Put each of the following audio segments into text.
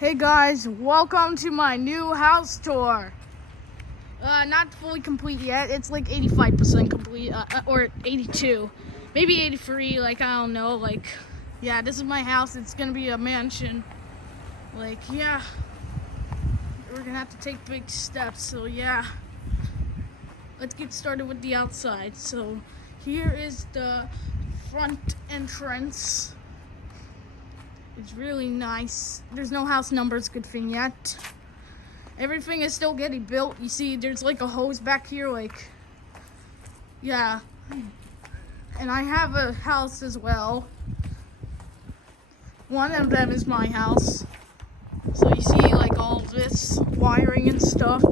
Hey guys, welcome to my new house tour. Not fully complete yet. It's like 85% complete, or 82, maybe 83. Like I don't know. Like, yeah, this is my house. It's gonna be a mansion. Like, yeah, we're gonna have to take big steps. So yeah, let's get started with the outside. So here is the front entrance. It's really nice. There's no house numbers, good thing yet. Everything is still getting built. You see, there's like a hose back here, like, yeah. And I have a house as well. One of them is my house. So you see like all this wiring and stuff.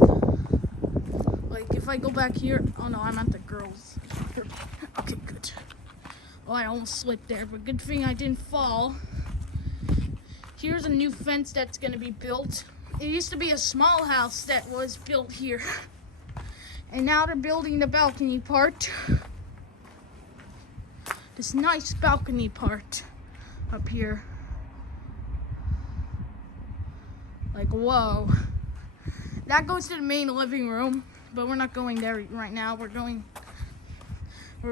Like if I go back here, oh no, I'm at the girls'. Okay, good. Oh, I almost slipped there, but good thing I didn't fall. Here's a new fence that's gonna be built. It used to be a small house that was built here. And now they're building the balcony part. This nice balcony part up here. Like, whoa. That goes to the main living room, but we're not going there right now. We're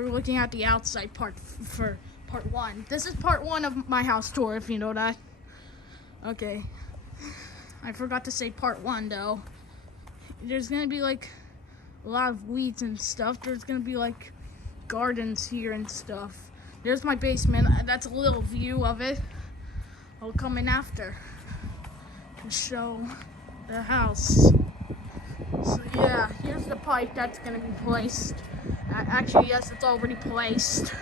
looking at the outside part for part one. This is part one of my house tour, if you know that. Okay, I forgot to say part one though. There's gonna be like a lot of weeds and stuff. There's gonna be like gardens here and stuff. There's my basement. That's a little view of it. I'll come in after to show the house. So yeah, here's the pipe that's gonna be placed. Actually, yes, it's already placed.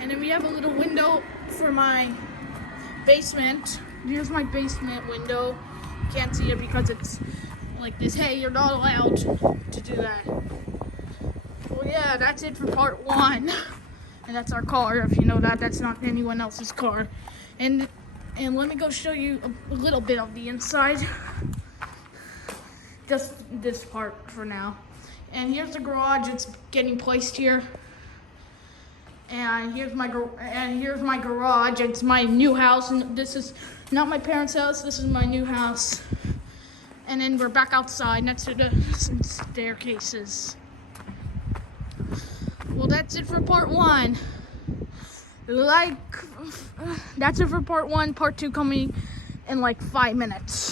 And then we have a little window for my basement. Here's my basement window. You can't see it because it's like this. Hey, you're not allowed to do that. Well, yeah, that's it for part one. And that's our car. If you know that, that's not anyone else's car. And let me go show you a little bit of the inside. Just this part for now. And here's the garage. It's getting placed here. And here's my garage. It's my new house, and this is not my parents' house. This is my new house. And then we're back outside next to the staircases. Well, that's it for part one. That's it for part one. Part two coming in like 5 minutes.